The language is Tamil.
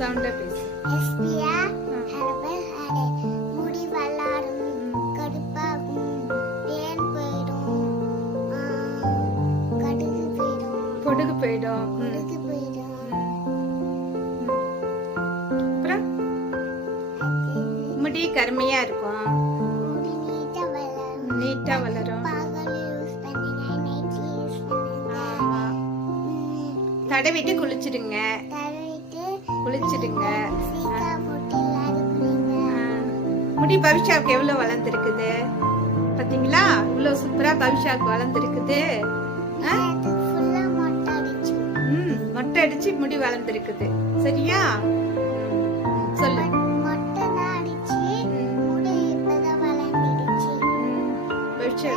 சவுண்டா பேசு. முடி வளரும், கடுப்பாகும், பேன் போயிடும், கடுகு போயிடும், பொடுகு போயிடும். பொடுகு போயிடும். அப்புறம் முடி கருமையா இருக்கும், முடி நீட்டா வளரும். பகல் யூஸ் பண்ணுங்க, நைட்ல யூஸ் பண்ணுங்க. ஆமா. தடவிட்டு குளிச்சிடுங்க, குளிச்சிடுங்க. சீக்கா போட்டு எல்லாரும் குளிங்க. முடி பவிஷாவுக்கு எவ்வளவு வளர்ந்துருக்குது பாத்தீங்களா? இவ்வளவு சூப்பரா பவிஷாவுக்கு வளர்ந்துருக்குது. அது ஃபுல்லா மொட்டை அடிச்சு. மொட்டை அடிச்சு முடி வளர்ந்துருக்குது. சரியா? சொல்லு. மொட்டை தான் அடிச்சு, முடி இப்பதான் வளர்ந்துடுச்சு. பவிஷா